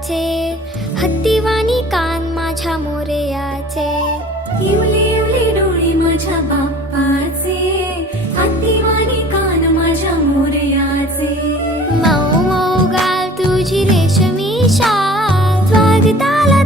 मोरयाचे, हत्तीवाणी कान माझ्या मोरयाचे. इवले इवले डोळे माझ्या बाप्पाचे, हत्तीवाणी कान माझ्या मोरयाचे. मऊ मऊ गाल तुझी रेशमी शाल, स्वागताला